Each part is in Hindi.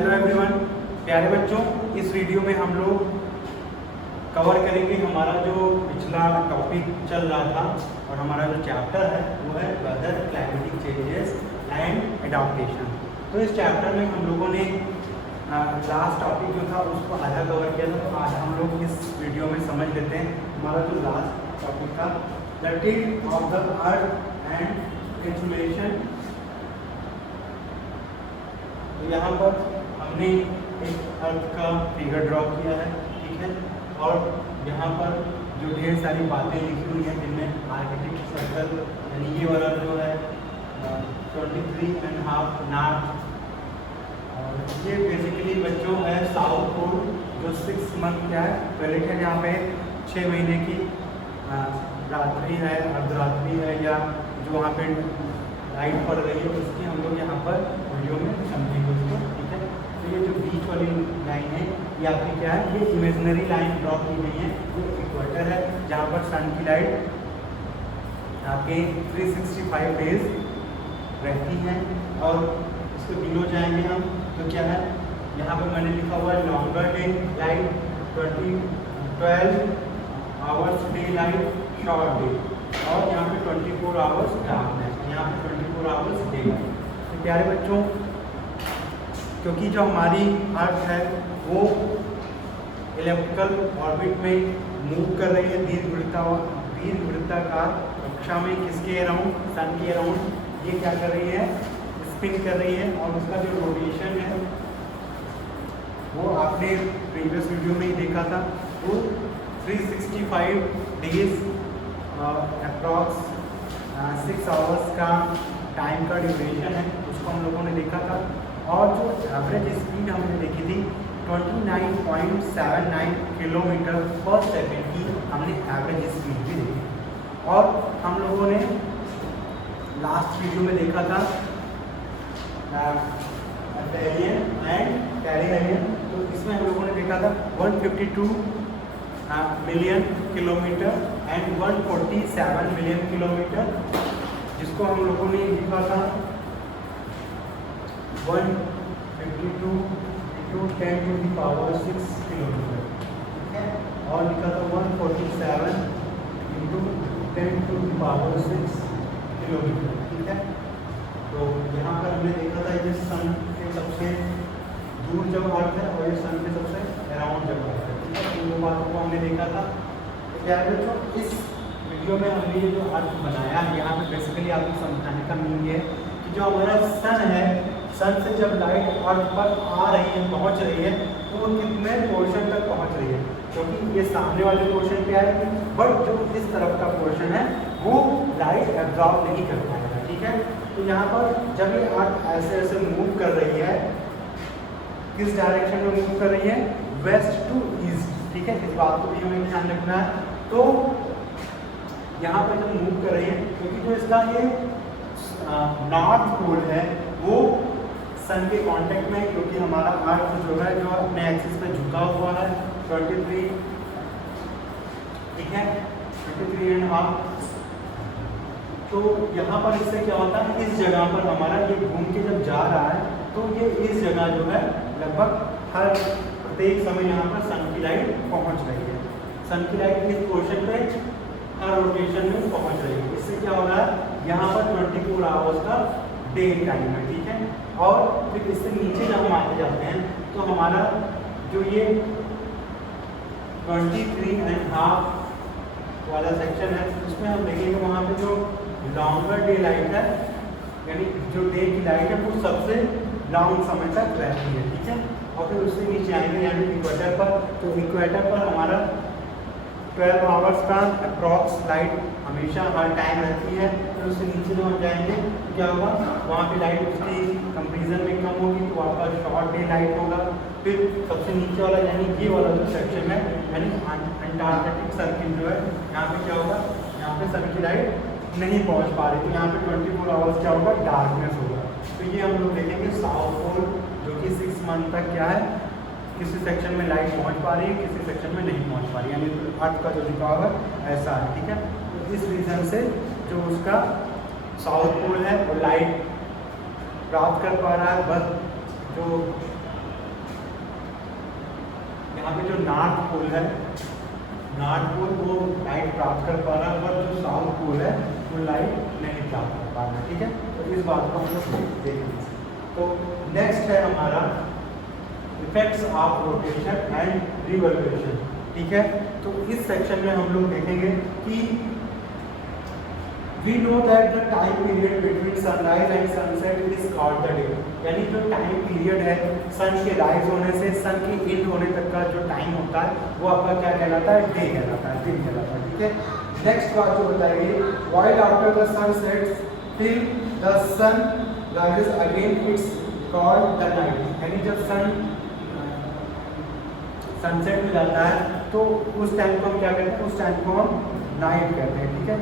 हेलो एवरीवन, प्यारे बच्चों, इस वीडियो में हम लोग कवर करेंगे हमारा जो पिछला टॉपिक चल रहा था और हमारा जो चैप्टर है वो है weather, climatic changes and adaptation. तो इस चैप्टर में हम लोगों ने लास्ट टॉपिक जो था उसको आधा कवर किया था, तो आज हम लोग इस वीडियो में समझ लेते हैं हमारा जो लास्ट टॉपिक था, the tilt of the earth and insulation. तो यहाँ पर हमने एक अर्थ का फिगर ड्रॉ किया है, ठीक है, और यहाँ पर जो ढेर सारी बातें लिखी हुई हैं जिनमें आर्कटिक सर्कल यानी ये वाला जो है 23.5 नॉट, और ये बेसिकली बच्चों है साउथ पोल जो 6 मंथ क्या है वैलिड है, यहाँ पे 6 महीने की रात्रि है, अर्धरात्रि है, या जो वहाँ पे लाइट पड़ रही है उसकी हम लोग यहाँ पर वीडियो में समझेंगे उसको, ठीक है। तो ये जो बीच वाली लाइन है ये आपकी क्या है, ये इमेजिनरी लाइन ड्रॉ की गई है, जो इक्वेटर है जहाँ पर सन की लाइट आपके 365 डेज रहती है। और इसको बिलो जाएंगे हम तो क्या है, यहाँ पर मैंने लिखा हुआ है longer day light 12 hours day light short day, और यहाँ पे 24 आवर्स डार्कनेस, यहाँ पे 24 आवर्स डे लाइट। तो प्यारे बच्चों, क्योंकि जो हमारी अर्थ है वो इलेप्टिकल ऑर्बिट में मूव कर रही है दीर्घवृत्ताकार कक्षा में, किसके अराउंड, सन के अराउंड ये क्या कर रही है, स्पिन कर रही है, और उसका जो रोटेशन है वो आपने प्रीवियस वीडियो में ही देखा था, वो 365 डेज अप्रॉक्स 6 आवर्स का टाइम का ड्यूरेशन है, उसको हम लोगों ने देखा था। और जो एवरेज स्पीड हमने देखी थी 29.79 किलोमीटर पर सेकेंड की हमने एवरेज स्पीड भी देखी। और हम लोगों ने लास्ट वीडियो में देखा था इटालियन एंड कैरिबियन, तो इसमें हम लोगों ने देखा था 152 million kilometre and 147 million kilometre, जिसको हम लोगों ने लिखा था 152 into 10 to the power 6 kilometre, ठीक है, और लिखा था 147 into 10 to the power 6 kilometre, ठीक है। तो यहाँ पर हमने देखा था ये सन के सबसे दूर जब अर्थ है और ये सन के सबसे अराउंड जब अर्थ है, ठीक है, इन दो बातों को हमने देखा था। तो क्या है बच्चों, इस वीडियो में हमने ये जो अर्थ बनाया है, यहाँ पे बेसिकली आपको समझाने का मीन ये है कि जो हमारा सन है, सन से जब लाइट अर्थ पर आ रही है, पहुंच रही है, तो वो कितने पोर्शन तक पहुंच रही है, क्योंकि ये सामने वाले पोर्शन पे आएगी, बट जो इस तरफ का पोर्शन है वो लाइट एब्जॉर्ब नहीं कर पाएगा, ठीक है। तो यहाँ पर जब ये अर्थ ऐसे ऐसे मूव कर रही है, किस डायरेक्शन में मूव कर रही है, वेस्ट टू ईस्ट, ठीक है, इस बात को भी हमें ध्यान रखना है। तो यहाँ पर जब मूव कर रही है, क्योंकि जो इसका ये नॉर्थ पोल है वो सन के कांटेक्ट में, क्योंकि हमारा अर्थ जो है जो अपने एक्सिस पे झुका हुआ है 23, ठीक है, 23.5। तो यहाँ पर इससे क्या होता है, इस जगह पर हमारा ये घूम के जब जा रहा है तो ये इस जगह जो है लगभग हर प्रत्येक समय यहाँ पर सन की लाइट पहुँच रही है, सन की लाइट इस पोर्शन पे हर रोटेशन में पहुँच रही है। इससे क्या हो रहा है, यहाँ पर 24 आवर्स का डे टाइम है, ठीक है। और फिर इससे नीचे जब हम आते जाते हैं तो हमारा जो ये 23.5 वाला सेक्शन है, उसमें हम देखेंगे वहाँ पे जो लॉन्गर डे लाइट है, यानी जो डे की लाइट है वो सबसे लॉन्ग समय तक रहती है, ठीक है। और फिर उससे नीचे आएंगे यानी इक्वेटर पर, तो इक्वेटर पर हमारा 12 आवर्स का अप्रॉक्स लाइट हमेशा हर टाइम रहती है। फिर उससे नीचे जब हम जाएंगे तो क्या होगा, वहाँ पे लाइट उसकी कंपेरिजन में कम होगी, तो वहाँ पर शॉर्ट डे लाइट होगा। फिर सबसे नीचे वाला यानी ये वाला जो सेक्शन है यानी अंटार्कटिक सर्किल जो है, यहाँ पे क्या होगा, यहाँ पे सन की लाइट नहीं पहुँच पा रही, तो यहाँ पे 24 आवर्स क्या होगा, डार्कनेस होगा। तो ये हम लोग देखेंगे साउथ पोल जो कि 6 मंथ तक क्या है, किसी सेक्शन में लाइट पहुंच पा रही है, किसी सेक्शन में नहीं पहुंच पा रही है, यानी अर्थ का जो झुकाव है ऐसा है, ठीक है। तो इस रीज़न से जो उसका साउथ पोल है वो लाइट प्राप्त कर पा रहा है, बस जो यहाँ पे जो नॉर्थ पोल है, नॉर्थ पोल वो लाइट प्राप्त कर पा रहा है, और जो साउथ पोल है वो लाइट नहीं प्राप्त कर पा रहा है। ठीक है, तो इस बात को हम लोग देखेंगे। तो नेक्स्ट है हमारा effects of rotation and revolution. ठीक है, तो इस सेक्शन में हम लोग देखेंगे कि we know that the time period between sunrise and sunset is called the day। यानी जो टाइम पीरियड है सन के राइज होने से सन के एंड होने तक का जो टाइम होता है वो आपका क्या कहलाता है, डे कहलाता है, दिन कहलाता है। ठीक है, नेक्स्ट बात जो बताएगी, while after the sun sets till the sun rises again it's called the night। यानी जब सन सनसेट में जाता है तो उस टाइम को हम क्या कहते हैं, उस टाइम को हम नाइट कहते हैं। ठीक है,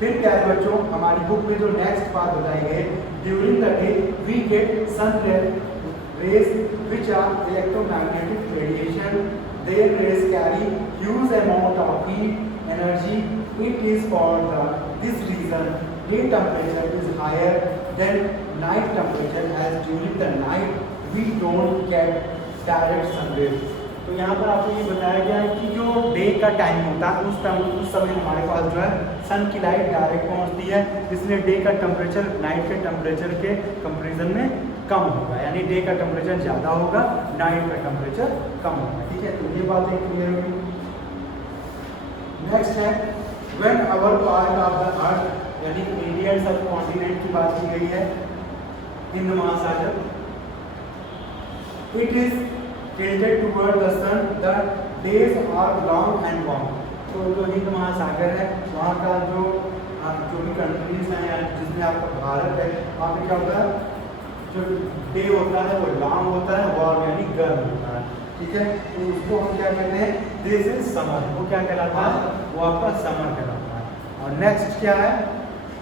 फिर प्यारे बच्चों हमारी बुक में जो नेक्स्ट बात बताई गई, during the day we get sun rays which are electromagnetic radiation. Their rays carry huge amount of heat energy. It is for this reason day temperature is higher than night temperature, as during the night we don't get direct sun rays. तो यहाँ पर आपको ये बताया गया है कि जो डे का टाइम होता है उस समय हमारे पास जो है सन की लाइट डायरेक्ट पहुँचती है, इसलिए डे का टेम्परेचर नाइट के टेम्परेचर के कंपैरिजन में कम होगा। यानी डे का टेम्परेचर ज़्यादा होगा, नाइट का टेम्परेचर कम होगा। ठीक है, तो ये बात एक क्लियर होगी। नेक्स्ट है when our part of the earth, यानी इंडियन सब कॉन्टिनेंट की बात की गई है, हिंद महासागर, it is tilted toward the sun, the days are long and warm। तो जो हिंद महासागर है वहाँ का जो भी कंट्रीज हैं जिसमें आपका भारत है वहाँ पे क्या होता है, जो डे होता है वो लॉन्ग होता है, वार्म यानी गर्म होता है। ठीक है, तो उसको हम क्या कहते हैं, दिस इज समर। वो क्या कहलाता है, वो आपका समर कहलाता है। और नेक्स्ट क्या है,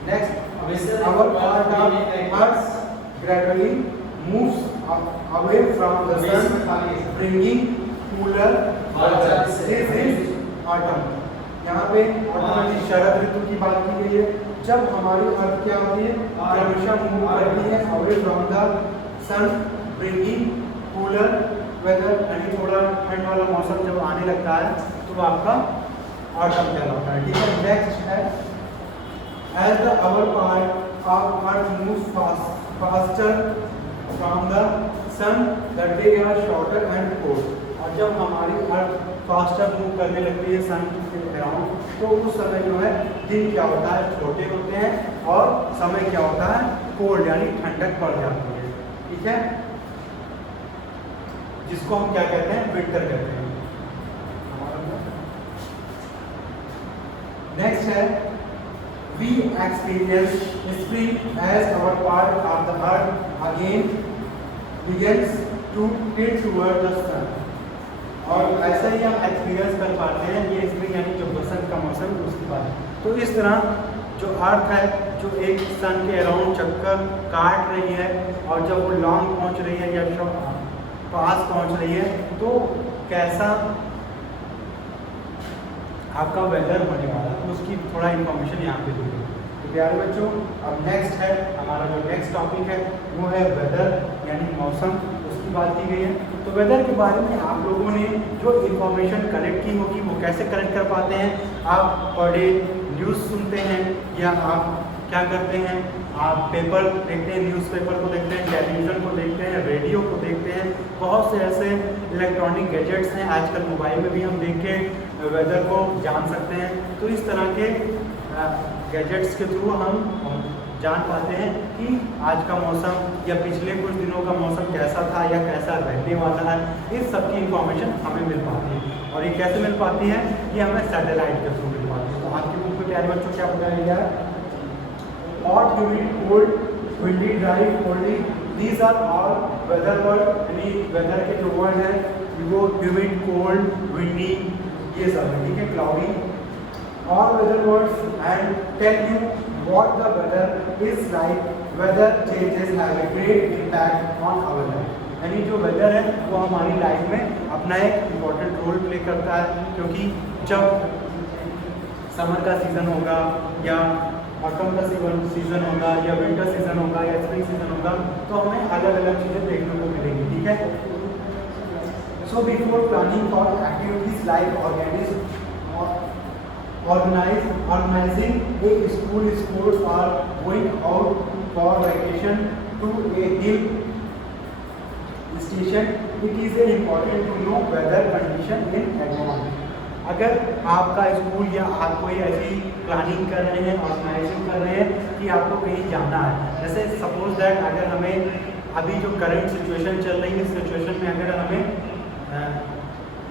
next our part of earth gradually moves away from the sun, bringing cooler weather। This is autumn। यहाँ पे autumn शरद ऋतु की बात की गई है, जब हमारी अर्थ क्या होती है, क्रमशः मूव करती है away from the sun, bringing cooler weather, यानी थोड़ा ठंड वाला मौसम जब आने लगता है तो वो आपका autumn कहलाता है। ठीक है, नेक्स्ट है as the our part of earth moves faster from the sun, the day are shorter and cold। और जब हमारी अर्थ फास्टर मूव करने लगती है सन के अराउंड तो उस समय जो है दिन क्या होता है, छोटे होते हैं, और समय क्या होता है, कोल्ड यानी ठंडक पड़ जाती है। ठीक है, जिसको हम क्या कहते हैं, विंटर कहते हैं। नेक्स्ट है we experience spring as our part of the earth again begins to tilt toward the sun। और ऐसा ही हम एक्सपीरियंस कर पाते हैं ये स्प्रिंग यानी जो बसंत का मौसम उसके बाद। तो इस तरह जो अर्थ है जो एक सन के अराउंड चक्कर काट रही है और जब वो लॉन्ग पहुंच रही है या पास पहुंच रही है तो कैसा आपका वेदर होने वाला है, तो उसकी थोड़ा इन्फॉर्मेशन यहाँ पे दी गई। तो प्यारे बच्चों अब नेक्स्ट है हमारा जो नेक्स्ट टॉपिक है वो है वेदर यानी मौसम, उसकी बात की गई है। तो वेदर के बारे में आप लोगों ने जो इन्फॉर्मेशन कलेक्ट की होगी वो कैसे कलेक्ट कर पाते हैं, आप पर डे न्यूज़ सुनते हैं या आप क्या करते हैं, आप पेपर देखते हैं, न्यूज़पेपर को देखते हैं, टेलीविज़न को देखते हैं, रेडियो को देखते हैं, बहुत से ऐसे इलेक्ट्रॉनिक गैजेट्स हैं, आजकल मोबाइल में भी हम देख के वेदर को जान सकते हैं। तो इस तरह के गैजेट्स के थ्रू हम जान पाते हैं कि आज का मौसम या पिछले कुछ दिनों का मौसम कैसा था या कैसा रहने वाला है, इस सब की इंफॉर्मेशन हमें मिल पाती है। और ये कैसे मिल पाती है, ये हमें सैटेलाइट के थ्रू मिल पाती है। तो आपकी बुक में प्यारे बच्चों क्या बताया गया है, hot, humid, cold, windy, dry, coldy, these are all weather word, यानी वेदर के जो वर्ड हैं वो ह्यूमिड, कोल्ड, विंडी ये सब है। ठीक है, cloudy, all weather words and tell you what the weather is like। weather changes have a great impact on our life। यानी जो वेदर है वो हमारी लाइफ में अपना एक इम्पोर्टेंट रोल प्ले करता है, क्योंकि जब समर का सीज़न होगा या ऑटम का सीज़न होगा या विंटर सीज़न होगा या स्प्रिंग सीज़न होगा तो हमें अलग अलग चीज़ें देखने को मिलेंगी। ठीक है, So before planning for activities like organizing a school sports or going out for vacation to a hill station, it is important to know weather condition in advance. अगर आपका स्कूल या आप कोई ऐसी प्लानिंग कर रहे हैं, ऑर्गेनाइजिंग कर रहे हैं कि आपको कहीं जाना है, जैसे सपोज दैट अगर हमें अभी जो करंट सिचुएशन चल रही है, इस सिचुएशन में अगर हमें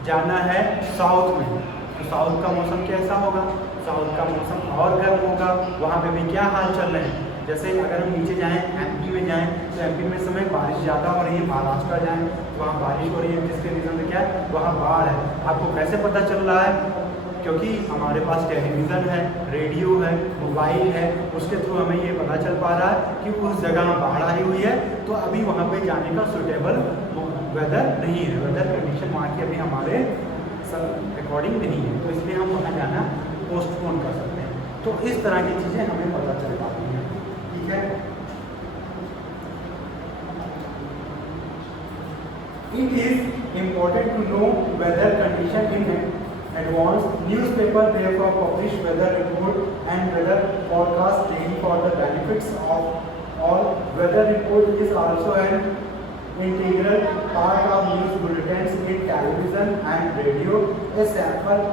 जाना है साउथ में, तो साउथ का मौसम कैसा होगा? साउथ का मौसम और गर्म होगा। वहाँ पे भी क्या हाल चल रहे हैं? जैसे अगर हम नीचे जाएं, एमपी में जाएं, तो एमपी में समय बारिश ज़्यादा हो रही है, महाराष्ट्र जाएं तो वहाँ बारिश हो रही है, जिसके रीज़न से क्या है, वहाँ बाढ़ है। आपको कैसे पता चल रहा है? क्योंकि हमारे पास टेलीविज़न है, रेडियो है, मोबाइल है, उसके थ्रू हमें ये पता चल पा रहा है कि उस जगह बाढ़ आई हुई है, तो अभी वहाँ पे जाने का सूटेबल वेदर नहीं है, वेदर कंडीशन वहाँ की अभी हमारे अकॉर्डिंग नहीं है, तो इसलिए हम वहाँ जाना पोस्टपोन कर सकते हैं। तो इस तरह की चीज़ें हमें पता चल पाती हैं, ठीक है। It is important to know weather condition in advance. Newspaper therefore publish weather report and weather forecast daily for the benefits of all. Weather report is also an integral part of news bulletins in television and radio. A sample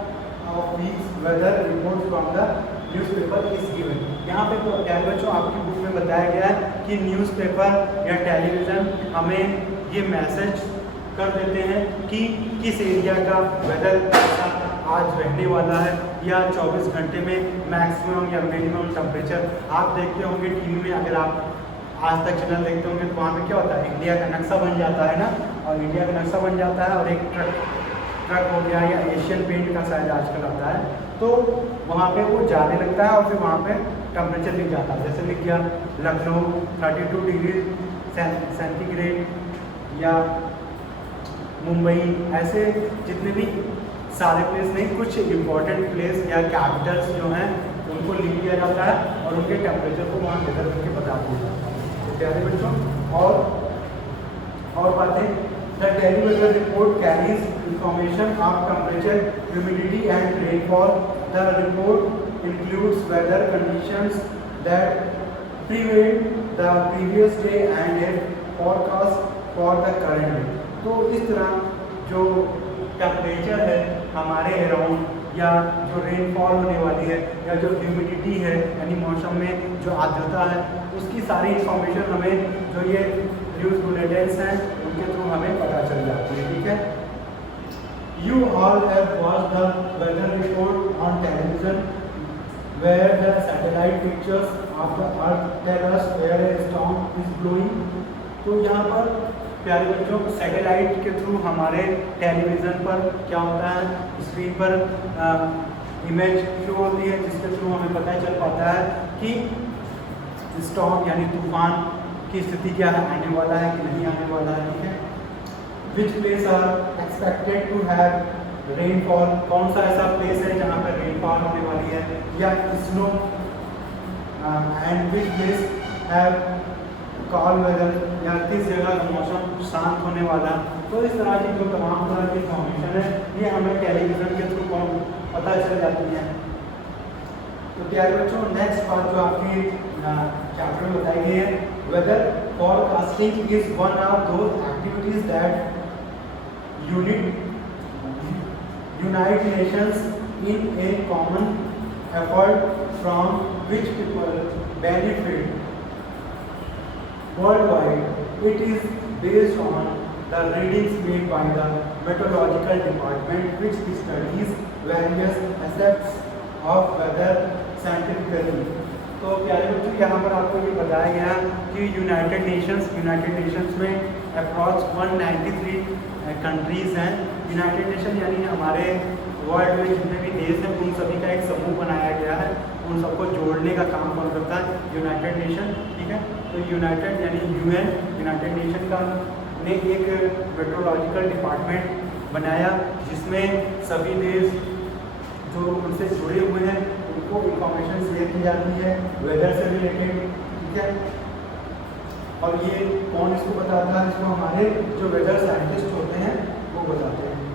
of week's weather reports from the newspaper is given. यहाँ पे प्यारे बच्चों आपकी बुक में बताया गया है कि न्यूज़पेपर या टेलीविज़न हमें ये मैसेज कर देते हैं कि किस एरिया का वेदर आज रहने वाला है, या 24 घंटे में मैक्सिमम या मिनिमम टेम्परेचर। आप देखते होंगे टीवी में, अगर आप आज तक चैनल देखते होंगे तो वहाँ पे क्या होता है, इंडिया का नक्शा बन जाता है ना, और इंडिया का नक्शा बन जाता है और एक ट्रक हो गया या एशियन पेंट का शायद आजकल आता है, तो वहाँ पे वो जाने लगता है और फिर वहाँ पे टेम्परेचर लिख जाता है। जैसे लिख गया लखनऊ 32 डिग्री सेंटीग्रेड या मुंबई, ऐसे जितने भी सारे प्लेस नहीं, कुछ इम्पोर्टेंट प्लेस या कैपिटल्स जो हैं उनको लिख दिया जाता है और उनके टेम्परेचर को वहाँ मेजर करके बता दिया जाता है। तो प्यारे बच्चों और बातें, the daily weather report carries information of temperature, humidity and rainfall. The report includes weather conditions that prevail the previous day and a forecast for the current day. तो इस तरह जो टेम्परेचर है हमारे अराउंड, या जो रेनफॉल होने वाली है, या जो ह्यूमिडिटी है यानी मौसम में जो आर्द्रता है, उसकी सारी इंफॉर्मेशन हमें जो ये न्यूज़ बुलेटिन्स हैं उनके थ्रू हमें पता चल जाती है, ठीक है। You all have watched the weather report on television where the satellite pictures of the earth tell us where a storm is blowing. तो यहाँ पर प्यारे बच्चों सैटेलाइट के थ्रू हमारे टेलीविज़न पर क्या होता है, स्क्रीन पर इमेज शो होती है, जिसके थ्रू हमें पता चल पाता है कि स्टॉर्म यानी तूफान की स्थिति क्या है, आने वाला है कि नहीं आने वाला है, ठीक है। Which place are expected to have rainfall, कौन सा ऐसा प्लेस है जहाँ पर रेनफॉल होने वाली है, या snow, and which place have cold weather, या किस जगह का मौसम शांत होने वाला। तो इस तरह की जो तमाम तरह की इंफॉर्मेशन है ये हमें टेलीविज़न के थ्रू पता चल जाती है। तो प्यारे बच्चों नेक्स्ट बात जो आपकी चैप्टर में बताई गई है, weather forecasting is one of those activities that unite nations in a common effort from which people benefit worldwide. It is based on the readings made by the meteorological department, which studies various aspects of weather scientifically. तो प्यारे बच्चों यहाँ पर आपको ये बताया गया कि यूनाइटेड नेशंस में अप्रॉक्स 193 कंट्रीज़ हैं। यूनाइटेड नेशन यानी हमारे वर्ल्ड में जितने भी देश हैं उन सभी का एक समूह बनाया गया है, उन सबको जोड़ने का काम कौन करता है, यूनाइटेड नेशन, ठीक है। तो यूनाइटेड यानी यूएन, यूनाइटेड नेशन का ने एक मेट्रोलॉजिकल डिपार्टमेंट बनाया जिसमें सभी देश जो उनसे जुड़े हुए हैं उनको इंफॉर्मेशन शेयर की जाती है वेदर से रिलेटेड, ठीक है। और ये कौन इसको बताता है, इसको हमारे जो वेदर साइंटिस्ट होते हैं वो हो जाते